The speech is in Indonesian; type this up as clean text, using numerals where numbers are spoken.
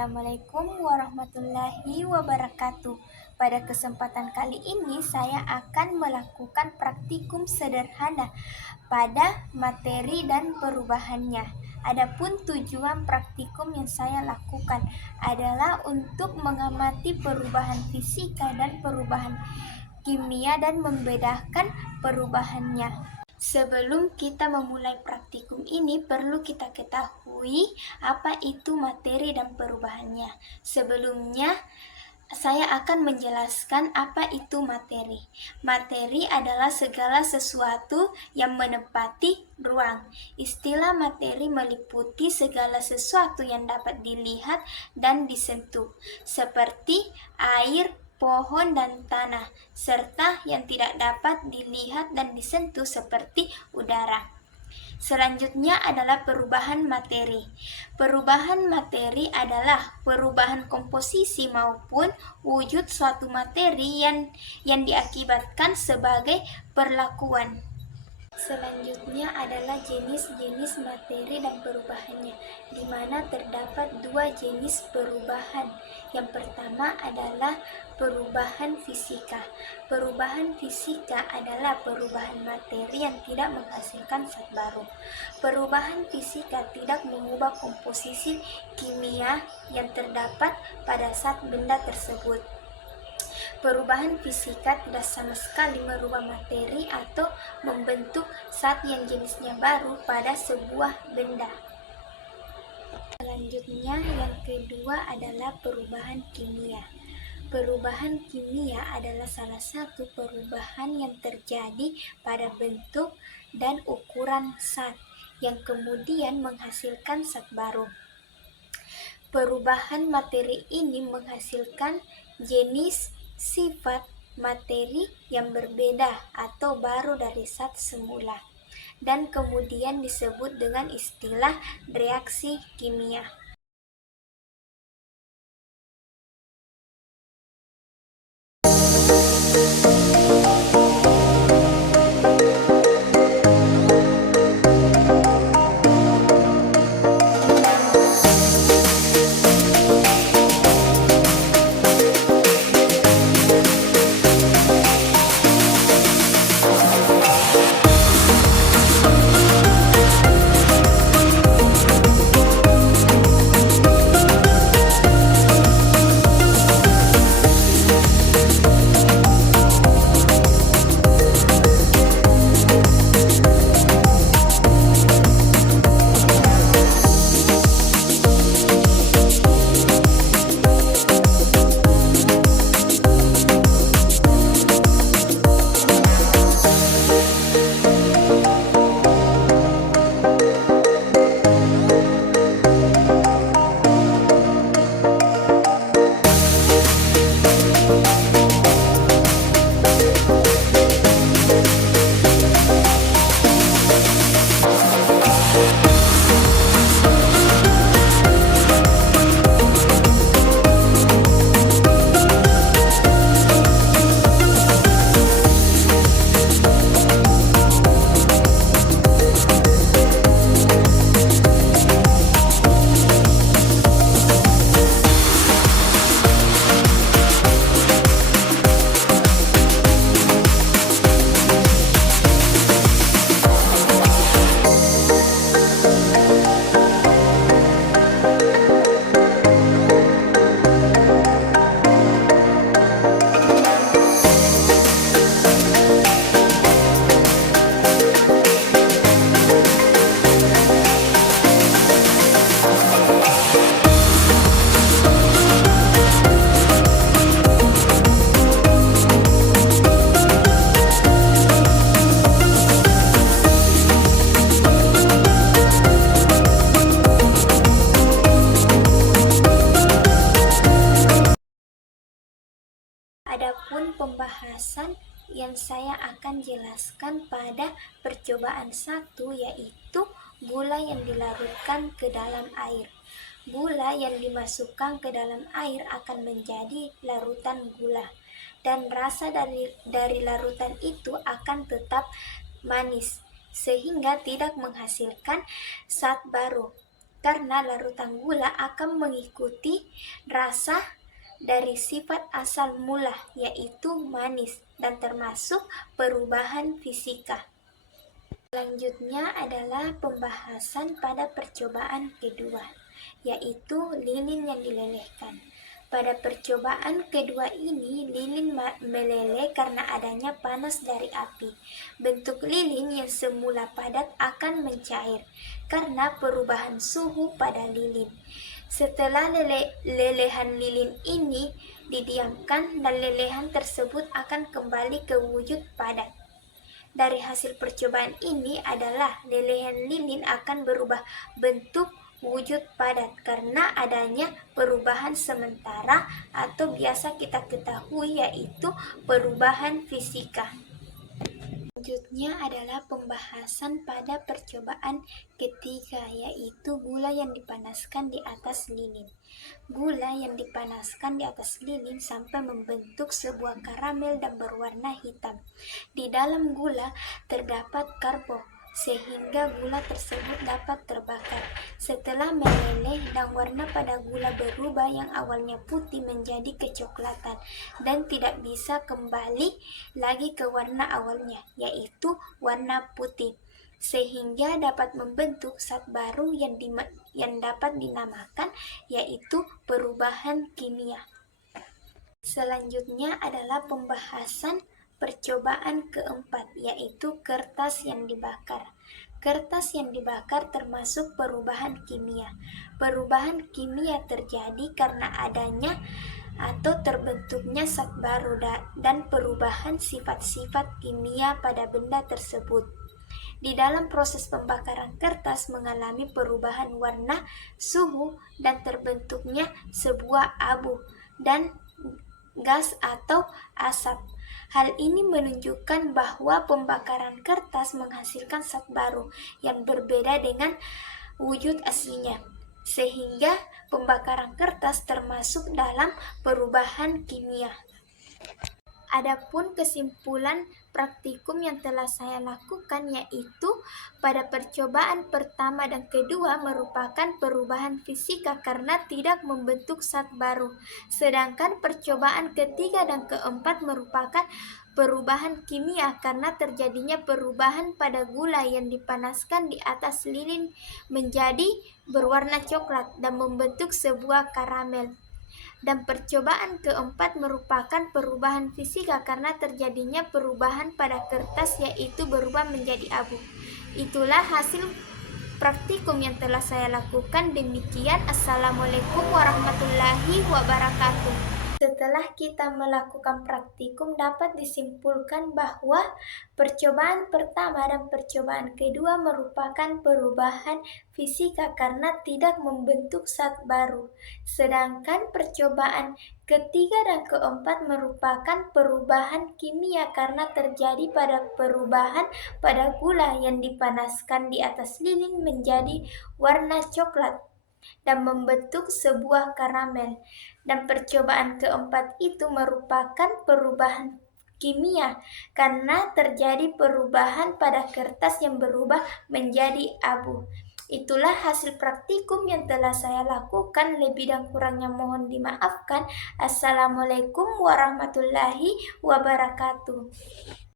Assalamualaikum warahmatullahi wabarakatuh. Pada kesempatan kali ini saya akan melakukan praktikum sederhana pada materi dan perubahannya. Adapun tujuan praktikum yang saya lakukan adalah untuk mengamati perubahan fisika dan perubahan kimia dan membedakan perubahannya. Sebelum kita memulai praktikum ini, perlu kita ketahui apa itu materi dan perubahannya. Sebelumnya, saya akan menjelaskan apa itu materi. Materi adalah segala sesuatu yang menempati ruang. Istilah materi meliputi segala sesuatu yang dapat dilihat dan disentuh, seperti air, pohon, dan tanah, serta yang tidak dapat dilihat dan disentuh seperti udara. Selanjutnya adalah perubahan materi. Perubahan materi adalah perubahan komposisi maupun wujud suatu materi yang diakibatkan sebagai perlakuan. Selanjutnya adalah jenis-jenis materi dan perubahannya, di mana terdapat dua jenis perubahan. Yang pertama adalah perubahan fisika. Perubahan fisika adalah perubahan materi yang tidak menghasilkan zat baru. Perubahan fisika tidak mengubah komposisi kimia yang terdapat pada zat benda tersebut. Perubahan fisika tidak sama sekali merubah materi atau membentuk zat yang jenisnya baru pada sebuah benda. Selanjutnya, yang kedua adalah perubahan kimia. Perubahan kimia adalah salah satu perubahan yang terjadi pada bentuk dan ukuran zat yang kemudian menghasilkan zat baru. Perubahan materi ini menghasilkan jenis sifat materi yang berbeda atau baru dari zat semula, dan kemudian disebut dengan istilah reaksi kimia. Adapun pembahasan yang saya akan jelaskan pada percobaan 1 yaitu gula yang dilarutkan ke dalam air. Gula yang dimasukkan ke dalam air akan menjadi larutan gula, dan rasa dari larutan itu akan tetap manis, sehingga tidak menghasilkan zat baru. karena larutan gula akan mengikuti rasa dari sifat asal mula, yaitu manis, dan termasuk perubahan fisika. Selanjutnya adalah pembahasan pada percobaan kedua, yaitu lilin yang dilelehkan. Pada percobaan kedua ini, lilin meleleh karena adanya panas dari api. Bentuk lilin yang semula padat akan mencair karena perubahan suhu pada lilin. Setelah lelehan lilin ini didiamkan, dan lelehan tersebut akan kembali ke wujud padat. Dari hasil percobaan ini adalah lelehan lilin akan berubah bentuk wujud padat karena adanya perubahan sementara atau biasa kita ketahui yaitu perubahan fisika. Selanjutnya adalah pembahasan pada percobaan ketiga, yaitu gula yang dipanaskan di atas lilin. Gula yang dipanaskan di atas lilin sampai membentuk sebuah karamel dan berwarna hitam. Di dalam gula terdapat karbon, sehingga gula tersebut dapat terbakar. Setelah meleleh dan warna pada gula berubah yang awalnya putih menjadi kecoklatan dan tidak bisa kembali lagi ke warna awalnya, yaitu warna putih, sehingga dapat membentuk zat baru yang dapat dinamakan yaitu perubahan kimia. Selanjutnya adalah pembahasan percobaan keempat, yaitu kertas yang dibakar. Kertas yang dibakar termasuk perubahan kimia. Perubahan kimia terjadi karena adanya atau terbentuknya zat baru dan perubahan sifat-sifat kimia pada benda tersebut. Di dalam proses pembakaran kertas mengalami perubahan warna, suhu, dan terbentuknya sebuah abu dan gas atau asap. Hal ini menunjukkan bahwa pembakaran kertas menghasilkan zat baru yang berbeda dengan wujud aslinya, sehingga pembakaran kertas termasuk dalam perubahan kimia. Adapun kesimpulan praktikum yang telah saya lakukan yaitu pada percobaan pertama dan kedua merupakan perubahan fisika karena tidak membentuk zat baru, sedangkan percobaan ketiga dan keempat merupakan perubahan kimia karena terjadinya perubahan pada gula yang dipanaskan di atas lilin menjadi berwarna coklat dan membentuk sebuah karamel. Dan percobaan keempat merupakan perubahan fisika karena terjadinya perubahan pada kertas yaitu berubah menjadi abu. Itulah hasil praktikum yang telah saya lakukan. Demikian, Assalamualaikum warahmatullahi wabarakatuh. Setelah kita melakukan praktikum, dapat disimpulkan bahwa percobaan pertama dan percobaan kedua merupakan perubahan fisika karena tidak membentuk zat baru. Sedangkan percobaan ketiga dan keempat merupakan perubahan kimia karena terjadi pada perubahan pada gula yang dipanaskan di atas lilin menjadi warna coklat dan membentuk sebuah karamel. Dan percobaan keempat itu merupakan perubahan kimia karena terjadi perubahan pada kertas yang berubah menjadi abu. Itulah hasil praktikum yang telah saya lakukan. Lebih dan kurangnya mohon dimaafkan. Assalamualaikum warahmatullahi wabarakatuh.